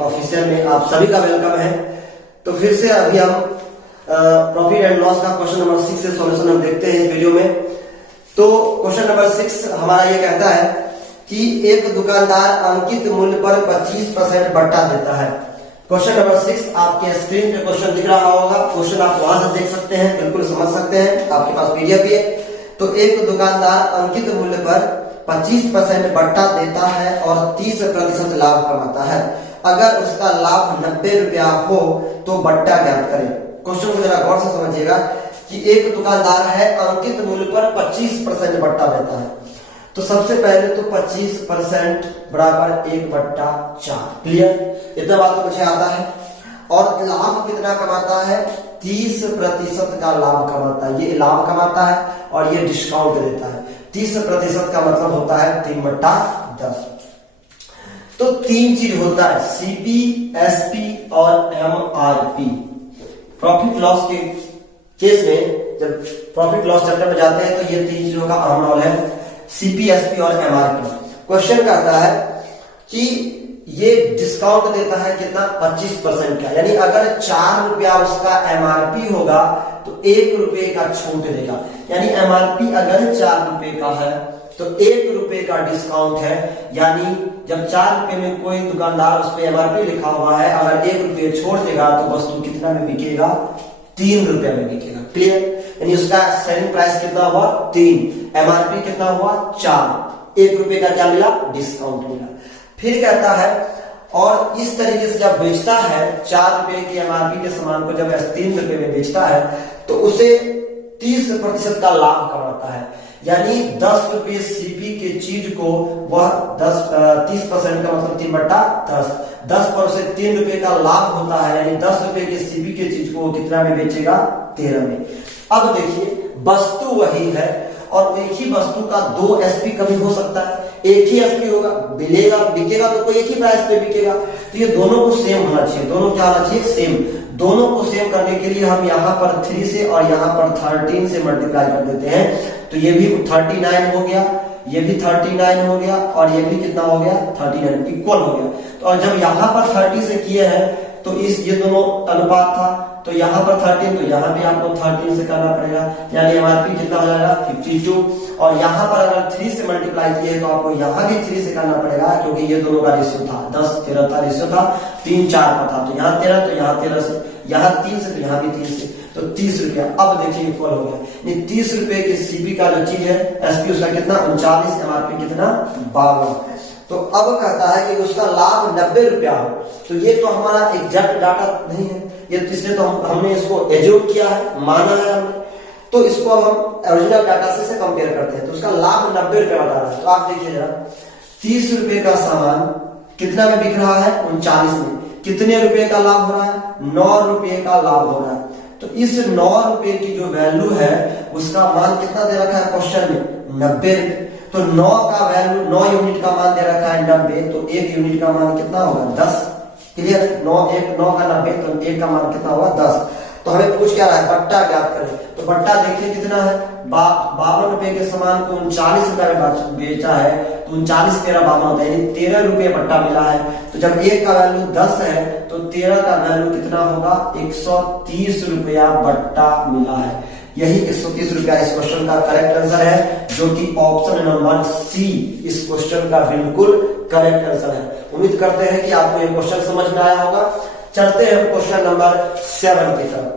Official में आप सभी का वेलकम है। तो फिर से अभी हम प्रॉफिट एंड लॉस का क्वेश्चन नंबर 6 से सॉल्यूशन हम देखते हैं इस वीडियो में। तो क्वेश्चन नंबर 6 हमारा ये कहता है कि एक दुकानदार अंकित मूल्य पर 25% बट्टा देता है। क्वेश्चन नंबर 6 आपके स्क्रीन पे क्वेश्चन दिख रहा होगा। क्वेश्चन आप वहां से देख सकते हैं, बिल्कुल समझ सकते हैं, आपके पास पीडीएफ भी है। तो एक दुकानदार अंकित मूल्य पर 25% बट्टा देता है और 30% लाभ कमाता है। अगर उसका लाभ 90 रुपया हो तो बट्टा ज्ञात करें। क्वेश्चन को जरा गौर से समझिएगा कि एक दुकानदार है, अंकित मूल्य पर 25% बट्टा देता है। तो सबसे पहले तो 25% बराबर 1/4। क्लियर, इतना बात तो मुझे आता है। और लाभ कितना कमाता है? 30% का लाभ कमाता है। ये लाभ कमाता है और ये डिस्काउंट देता है। 30% का मतलब होता है 3/10। तो 3 चीज होता है, सीपी, एसपी और एमआरपी। प्रॉफिट लॉस के केस में जब प्रॉफिट लॉस चैप्टर में जाते हैं तो ये 3 चीजों का अहम रोल है, सीपी, एसपी और एमआरपी। क्वेश्चन कहता है कि ये डिस्काउंट देता है कितना? 25% का। यानी अगर 4 रुपया उसका एमआरपी होगा तो 1 रुपए का छूट देगा। यानी एमआरपी अगर 4 रुपए का है तो 1 रुपए का डिस्काउंट है। यानी जब 4 रुपए में कोई दुकानदार उस पर एमआरपी लिखा हुआ है, अगर 1 रुपये छोड़ देगा तो वस्तु कितना में बिकेगा? 3 रुपए में बिकेगा। क्लियर, यानी उसका सेलिंग प्राइस कितना हुआ? 3, एमआरपी कितना हुआ? 4, 1 रुपए का क्या मिला? डिस्काउंट मिला। फिर कहता है और इस तरीके से जब बेचता है, 4 रुपए की एमआरपी के सामान को जब 3 रुपए में बेचता है तो उसे 30% का लाभ कमाता है। यानी 10 रुपए सीपी के चीज को वह 30% का मतलब 3/10, 10 पर उसे 3 रुपए का लाभ होता है। यानी 10 रुपए के सीपी के चीज को कितना में बेचेगा? 13 में। अब देखिए, वस्तु वही है और एक ही वस्तु का 2 एसपी कभी हो सकता है। एक ही एसपी होगा, बिकेगा तो कोई एक ही प्राइस पे बिकेगा। तो ये दोनों को सेम होना चाहिए। दोनों क्या होना चाहिए? सेम। दोनों को सेम करने के लिए हम यहाँ पर 3 से और यहाँ पर 13 से मल्टीप्लाई कर देते हैं। तो ये भी 39 हो गया, ये भी 39 हो गया और ये भी कितना हो गया? 39, इक्वल हो गया। तो और जब यहाँ पर 30 से किए हैं तो ये दोनों अनुपात था, तो यहाँ पर 13 तो यहाँ भी आपको 13 से करना पड़ेगा। यानी एमआरपी कितना हो जाएगा? 52। और यहाँ पर अगर 3 से मल्टीप्लाई किए तो आपको यहाँ भी 3 से करना पड़ेगा, क्योंकि ये दोनों का रेशियो था, 10-13 का रेशियो था, 3-4 का था। तो यहाँ 13 तो यहाँ 13 से, यहाँ 3 से तो यहाँ भी 3 से, तो 30 रुपया। अब देखिए इक्वल हो गया। 30 रुपए की सीपी का जो चीज है, एसपी उसका कितना? 39, एमआरपी कितना? 52। तो अब कहता है कि उसका लाभ 90 रुपया हो। तो ये तो हमारा एग्जैक्ट डाटा नहीं है, ये तो इसलिए तो हमने इसको एज्यूम किया है, माना है हमने। तो इसको अब हम ओरिजिनल डाटा से कंपेयर करते हैं। तो उसका लाभ 90 रुपया बता रहा है। तो आप देखिए जरा, 30 रुपए का सामान कितना में बिक रहा है? 39 में। कितने रुपए का लाभ हो रहा है? 9 रुपए का लाभ हो रहा है। तो इस 9 रुपए की जो वैल्यू है उसका मान कितना दे रखा है क्वेश्चन में? 90 रुपए। तो 9 का वैल्यू, 9 यूनिट का मान दे रखा है 90, तो 1 यूनिट का मान कितना होगा? 10। क्लियर, 9 का 90, तो 1 का मान कितना होगा? 10। तो हमें पूछ क्या रहा है? बट्टा ज्ञात करें। तो बट्टा देखिए कितना है? 52 रुपए के सामान को 39 रुपए में बेचा है, तो 39 13 52 होता है, यानी 13 रुपए बट्टा मिला है। तो जब 1 का वैल्यू 10 है तो 13 का वैल्यू कितना होगा? 130 रुपया बट्टा मिला है। यही 130 रुपया इस क्वेश्चन का करेक्ट आंसर है, जो कि ऑप्शन नंबर सी इस क्वेश्चन का बिल्कुल करेक्ट आंसर है। उम्मीद करते हैं कि आपको ये क्वेश्चन समझ में आया होगा। चलते हैं क्वेश्चन नंबर 7 की तरफ।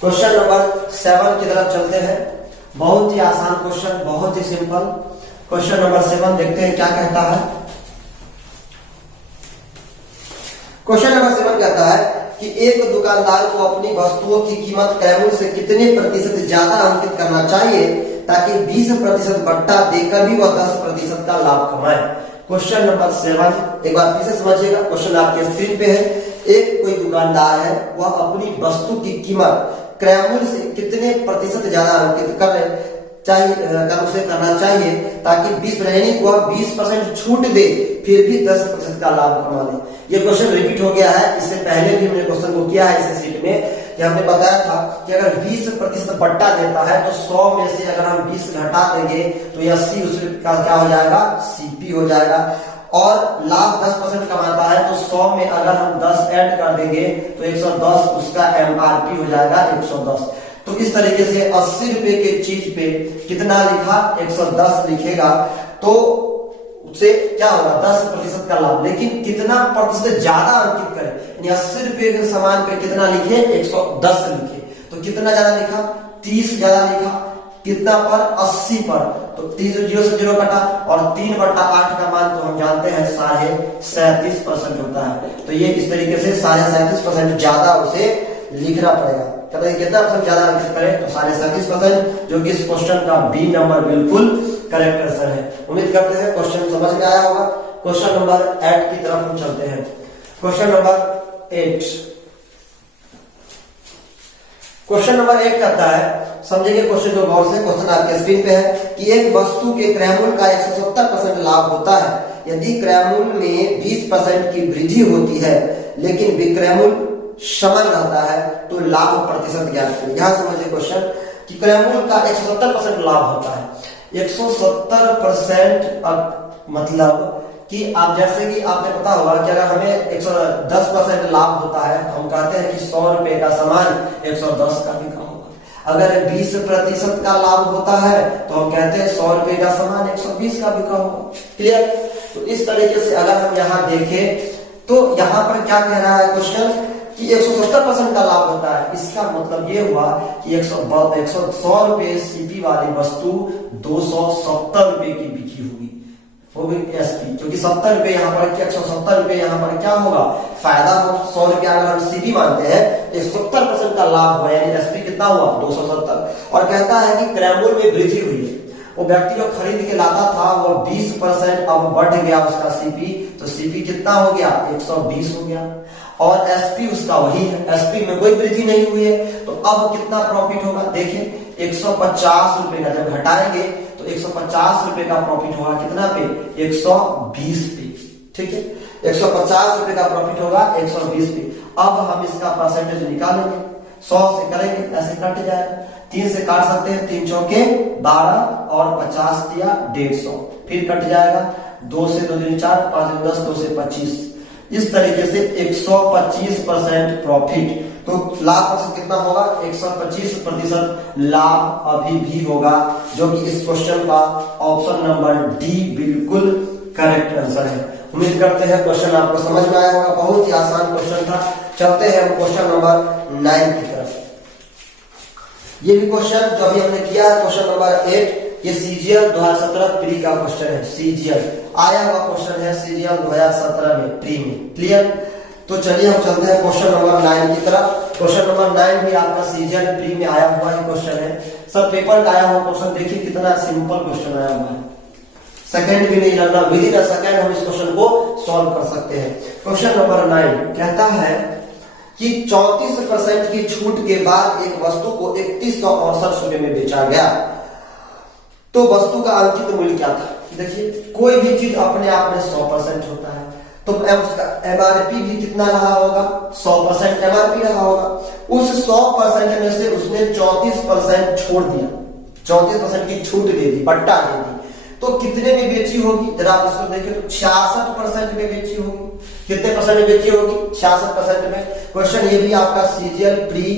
क्वेश्चन नंबर 7 की तरफ चलते हैं। बहुत ही आसान क्वेश्चन, बहुत ही सिंपल। क्वेश्चन नंबर 7 देखते हैं क्या कहता है। क्वेश्चन नंबर 7 कहता है कि एक दुकानदार को अपनी वस्तुओं की कीमत क्रय मूल्य से कितने प्रतिशत ज्यादा अंकित करना चाहिए ताकि 20% बट्टा देकर भी वह 10% का लाभ कमाए। क्वेश्चन नंबर 7 एक बार फिर से समझिएगा। क्वेश्चन आपके स्क्रीन पे है। एक कोई दुकानदार है, वह अपनी वस्तु की कीमत क्रय मूल्य से कितने प्रतिशत ज्यादा अंकित करना चाहिए ताकि 20% छूट दे फिर भी 10% का लाभ कमा ले। ये क्वेश्चन रिपीट हो गया है, इससे पहले भी हमने क्वेश्चन को किया है इस शीट में, कि हमने बताया था कि अगर 20% बट्टा देता है तो 100 में से अगर हम 20 घटा देंगे तो यह 80 उसका क्या हो जाएगा? सीपी हो जाएगा। और लाभ 10% कमाता है तो 100 100 में अगर हम 10 ऐड कर देंगे तो 110 उसका MRP हो जाएगा 110। तो इस तरीके से 80 रुपए के चीज पे कितना लिखा, 110 लिखेगा तो उससे क्या होगा 10% का लाभ। लेकिन कितना प्रतिशत ज्यादा अंकित करें, यानी 80 रुपए के सामान पे कितना लिखे, 110 लिखे। तो कितना ज्यादा लिखा, 30 ज्यादा लिखा। कितना पर, 80 पर। तो 30 0 से 0 कटा और 3/8 का मान तो हम जानते हैं 37.5% होता है। तो ये इस तरीके से 37.5% ज्यादा उसे लिखना पड़ेगा। कहते कितना परसेंट ज्यादा अंकित करें, तो 37.5%, जो कि इस क्वेश्चन का बी नंबर बिल्कुल करेक्ट आंसर है। उम्मीद करते हैं क्वेश्चन समझ में आया होगा। क्वेश्चन नंबर 8 की तरफ हम चलते हैं। क्वेश्चन नंबर 8, क्वेश्चन नंबर 8 कहता है, समझेंगे क्वेश्चन को गौर से। क्वेश्चन आपके स्क्रीन पे है कि एक वस्तु के क्रय मूल्य का 170% लाभ होता है यदि क्रय मूल्य में 20% की वृद्धि होती है, लेकिन विक्रय मूल्य समान रहता है, तो लाभ प्रतिशत ज्ञात करें। यहां समझिए क्वेश्चन कि क्रय मूल्य का 170% लाभ होता है। 170% मतलब कि आप जैसे कि आपने पता होगा कि अगर हमें 110% लाभ होता है तो हम कहते हैं कि 100 रुपए का सामान 110 का बिका होगा। अगर 20% का लाभ होता है तो हम कहते हैं 100 रुपए का सामान 120 का बिका होगा। क्लियर? तो इस तरीके से अगर हम यहाँ देखें तो यहाँ पर क्या कह रहा है क्वेश्चन कि 170% का लाभ होता है। इसका मतलब ये हुआ कि 100 रुपए सीपी वाली वस्तु 270 रुपए की बिकी होगी, हो गई एसपी, क्योंकि 70 रुपए यहाँ पर 170 रुपए यहाँ पर क्या होगा, फायदा हो। 100 रुपए अगर हम सीपी मानते हैं, 170% का लाभ हुआ, यानी एसपी कितना हुआ 270। और कहता है कि क्रय मूल्य में वृद्धि हुई है। वो व्यक्ति जो खरीद के लाता था वो 20% अब बढ़ गया उसका सीपी, तो सीपी कितना हो गया 120 हो गया। और एसपी उसका वही है, एसपी में कोई वृद्धि नहीं हुई है। तो अब कितना प्रॉफिट होगा, देखिए 150 रुपए का जब घटाएंगे तो 150 रुपए का प्रॉफिट होगा कितना पे, 120 पे। ठीक है, 150 रुपए का प्रॉफिट होगा 120 पे। अब हम इसका परसेंटेज निकालेंगे, 100 से करेंगे, ऐसे कट जाएगा। 3 से काट सकते हैं, 3 चौके 12 और 50 दिया 150, फिर कट जाएगा। 2 से 2 दूनी 4, 5 दूनी 10, 2 से 25। इस तरीके से 125% प्रॉफिट। तो लाभ प्रतिशत कितना होगा, 125% लाभ अभी भी होगा, जो कि इस क्वेश्चन का ऑप्शन नंबर डी बिल्कुल करेक्ट आंसर है। उम्मीद करते हैं क्वेश्चन आपको समझ में आया होगा। बहुत ही आसान क्वेश्चन था। चलते हैं क्वेश्चन नंबर 9 की तरफ। ये भी क्वेश्चन जो अभी हमने किया है, क्वेश्चन नंबर 8, ये सीजीएल 2017 प्री का क्वेश्चन है। सीजीएल आया हुआ क्वेश्चन है, सीजीएल 2017 में प्री में। क्लियर? तो चलिए हम चलते हैं क्वेश्चन नंबर 9 की तरफ। क्वेश्चन नंबर 9 भी आपका सीजीएल प्री में आया हुआ ही क्वेश्चन है। सब पेपर का आया हुआ क्वेश्चन, देखिए कितना सिंपल क्वेश्चन आया हुआ है। सेकंड भी नहीं लगना, विद इन अ सेकंड हम इस क्वेश्चन को सॉल्व कर सकते हैं। क्वेश्चन नंबर 9 कहता है कि 34% की छूट के बाद एक वस्तु को 3168 रुपए में बेचा गया, तो वस्तु का अंकित मूल्य क्या था। देखिए कोई भी चीज अपने आप में 100% होता है, तो उसका एमआरपी भी कितना रहा होगा, 100% एमआरपी रहा होगा। उस 100% में से उसने 34% छोड़ दिया, 34% की छूट दे दी, बट्टा दे दी, तो कितने में बेची होगी, जरा आप इसको देखें तो 66% में बेची होगी। कितने परसेंट में बेची होगी, 66% में। क्वेश्चन ये भी आपका सीजीएल प्री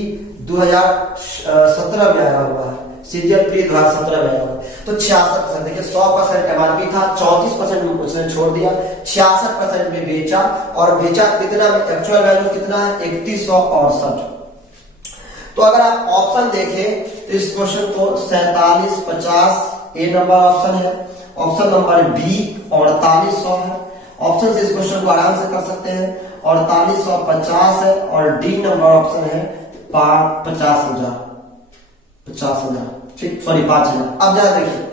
2017 में आया हुआ है, सीजीएल प्री 2017 में आया हुआ। तो 66%, देखिए 100% एमआरपी था, 34% में उसने छोड़ दिया, 66% में बेचा। और बेचा कितना में, एक्चुअल वैल्यू कितना है 3168। तो अगर आप ऑप्शन देखें तो इस क्वेश्चन को 47, 50 ए नंबर ऑप्शन है, ऑप्शन नंबर बी 4800 है। ऑप्शन से इस क्वेश्चन को आराम से कर सकते हैं। 4850 है और डी नंबर ऑप्शन है 50,000, 50,000, ठीक, सॉरी 5,000। अब जरा देखिए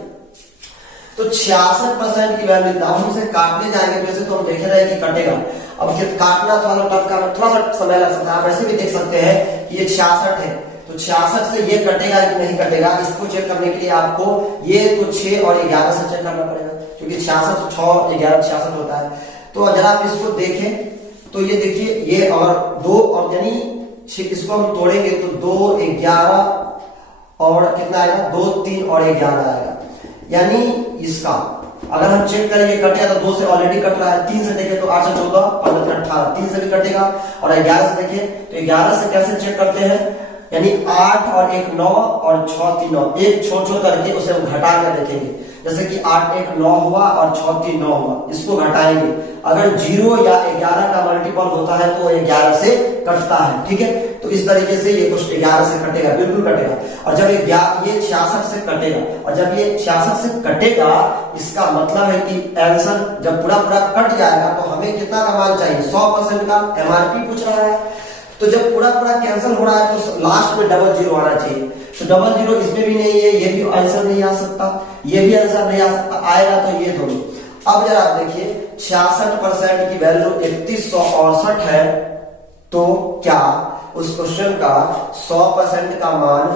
तो 66% की वैल्यू, अब हम इसे काटने जाएंगे, वैसे तो हम देख रहे हैं कि कटेगा। अब काटना थोड़ा सा टफ का, थोड़ा सा समय लग सकता है। आप ऐसे भी देख सकते हैं कि ये 66 है, तो 66 से ये कटेगा कि नहीं कटेगा, इसको चेक करने के लिए आपको ये तो 6 और 11 से चेक करना पड़ेगा, क्योंकि 66 6 11 66 होता है। तो जरा आप इसको देखें तो ये देखिए ये और 2 और यानी इसको हम तोड़ेंगे तो 2 11 और कितना आएगा, 2 3 और 11 आएगा। यानी इसका अगर हम चेक करेंगे कटेगा तो 2 से ऑलरेडी कट रहा है, 3 से देखें तो 8 से 14 15 18, 3 से भी कटेगा, और 11 से देखें तो 11 से कैसे चेक करते हैं, यानी 8 और 1 9 और 6 3 9, एक छोड़ छोड़ करके उसे हम घटा कर देखेंगे। जैसे कि 8 1 9 हुआ और 6 3 9 हुआ, इसको घटाएंगे। अगर 0 या 11 का मल्टीपल होता है तो 11 से कटता है, ठीक है। तो इस तरीके से ये कुछ 11 से कटेगा, बिल्कुल कटेगा। और जब ये 66 से कटेगा, और जब ये 66 से कटेगा, इसका मतलब है कि आंसर जब पूरा पूरा कट जाएगा तो हमें कितना का मान चाहिए, 100% का एमआरपी पूछ रहा है। तो जब पूरा पूरा कैंसिल हो रहा है तो लास्ट में डबल जीरो आना चाहिए। तो डबल जीरो इसमें भी नहीं है, ये भी आंसर नहीं आ सकता, ये भी आंसर नहीं आ सकता, आएगा तो ये दोनों। अब जरा आप देखिए 66% की वैल्यू 3168 है, तो क्या उस क्वेश्चन का 100% का मान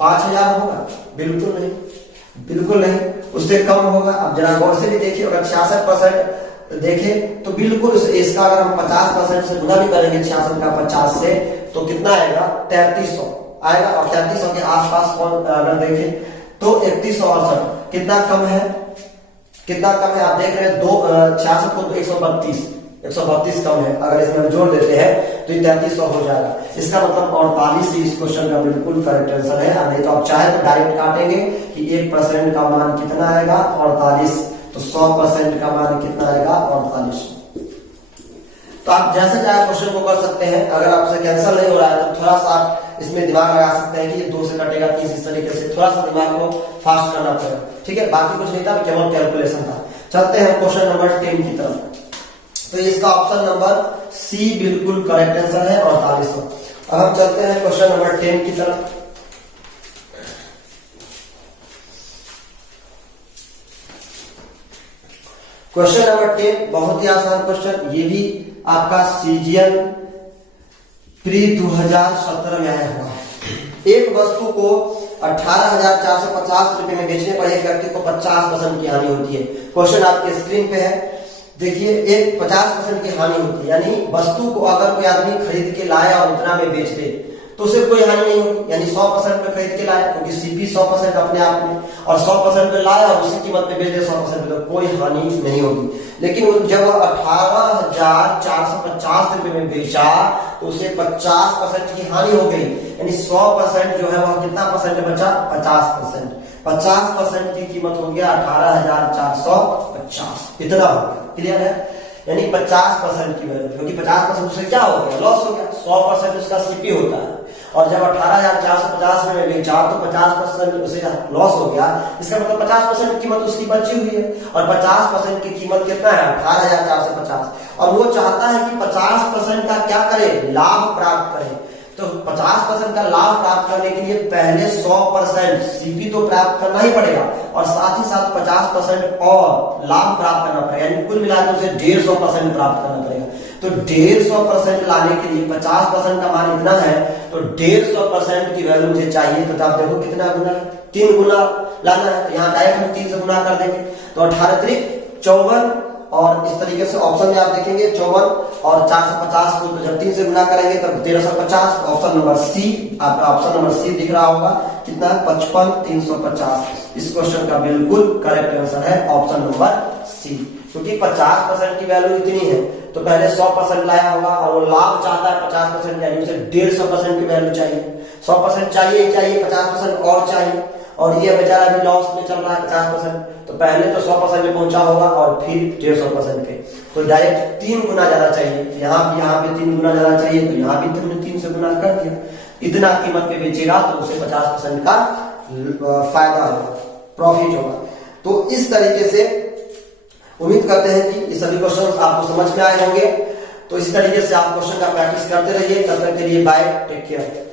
5000 होगा? बिल्कुल नहीं, बिल्कुल नहीं, उससे कम होगा। अब जरा गौर से भी देखिए, अगर 66% देखें तो बिल्कुल इसका अगर हम 50% से गुना भी करेंगे 66 का 50 से, तो कितना आएगा, 3300 आएगा। और 3300 के आसपास अगर देखें तो 3168 कितना कम है, कितना कम है आप देख रहे हैं, 66 को 132 कम है। अगर इसमें हम जोड़ देते हैं तो ये 3300 हो जाएगा। इसका मतलब 48 इस क्वेश्चन का बिल्कुल करेक्ट आंसर है। नहीं तो आप चाहे तो डायरेक्ट काटेंगे कि 1% का मान कितना आएगा, 48, तो 100% का मान कितना आएगा, 48। तो आप जैसे चाहे क्वेश्चन को कर सकते हैं। अगर आपसे कैंसिल नहीं हो रहा है तो थोड़ा सा आप इसमें दिमाग लगा सकते हैं कि ये 2 से कटेगा 30, इस तरीके से थोड़ा सा दिमाग को फास्ट करना पड़ेगा, ठीक है। बाकी कुछ नहीं था, केवल कैलकुलेशन था। चलते हैं क्वेश्चन नंबर 10 की तरफ। तो इसका ऑप्शन नंबर सी बिल्कुल करेक्ट आंसर है, 4800। अब हम चलते हैं क्वेश्चन नंबर 10 की तरफ। क्वेश्चन नंबर 10 बहुत ही आसान क्वेश्चन, ये भी आपका सीजीएल प्री 2017 में आया हुआ है। एक वस्तु को 18,450 रुपए में बेचने पर एक व्यक्ति को 50% की हानि होती है। क्वेश्चन आपके स्क्रीन पे है, देखिए एक 50% की हानि होती है, यानी वस्तु को अगर कोई आदमी खरीद के लाया और उतना में बेच दे तो उसे कोई हानि नहीं होगी, यानी 100% में खरीद के लाया, क्योंकि सीपी 100% अपने आप में, और 100% में लाया और उसी कीमत पे बेच दे 100%, तो कोई हानि नहीं होगी। लेकिन जब 18,450 रुपए में बेचा तो उसे 50% की हानि हो गई, यानी 100% जो है वह कितना परसेंट बचा, 50%। 50% की कीमत हो गया 18,450, इतना हो गया, क्लियर है। यानी 50% की वैल्यू, क्योंकि 50% उससे क्या हो गया, लॉस हो गया। 100% उसका सीपी होता है, और जब 18,450 में बेचा तो 50% उसे लॉस हो गया। इसका मतलब 50% की कीमत उसकी बची हुई है, और 50% की कीमत कितना है, 18,450। और वो चाहता है कि 50% का क्या करे, लाभ प्राप्त करे। तो 50% का लाभ प्राप्त करने के लिए पहले 100% सीपी तो प्राप्त करना ही पड़ेगा, और साथ ही साथ 50% और लाभ प्राप्त करना पड़ेगा, यानी कुल मिलाकर उसे 150% प्राप्त करना पड़ेगा। तो 150% लाने के लिए 50% का मान इतना है, तो 150% की वैल्यू मुझे चाहिए। तो आप देखो कितना गुना है, 3 गुना लाना है। तो यहाँ डायरेक्ट हम 3 से गुना कर देंगे, तो 18 × 54, और इस तरीके से ऑप्शन में आप देखेंगे 54 और 450 को तो जब 3 से गुना करेंगे तब 1350। ऑप्शन नंबर सी, आपका ऑप्शन नंबर सी दिख रहा होगा, कितना, 55,350। इस क्वेश्चन का बिल्कुल करेक्ट आंसर है ऑप्शन नंबर सी, क्योंकि 50% की वैल्यू इतनी है तो पहले 100% लाया होगा, और वो लाभ चाहता है 50%, यानी उसे 150% की वैल्यू चाहिए। 100% चाहिए ही चाहिए, 50% और चाहिए, और ये बेचारा भी लॉस में चल रहा है 50%, तो पहले तो 100% में पहुंचा होगा और फिर 150% के, तो डायरेक्ट 3 गुना ज्यादा चाहिए। यहाँ भी 3 गुना ज्यादा चाहिए, तो यहाँ भी तुमने 3 से गुना कर दिया। इतना कीमत पे बेचेगा तो उसे 50% का फायदा होगा, प्रॉफिट होगा। तो इस तरीके से उम्मीद करते हैं कि ये सभी क्वेश्चन आपको समझ में आए होंगे। तो इस तरीके से आप क्वेश्चन का प्रैक्टिस करते रहिए। तब तक के लिए बाय, टेक केयर।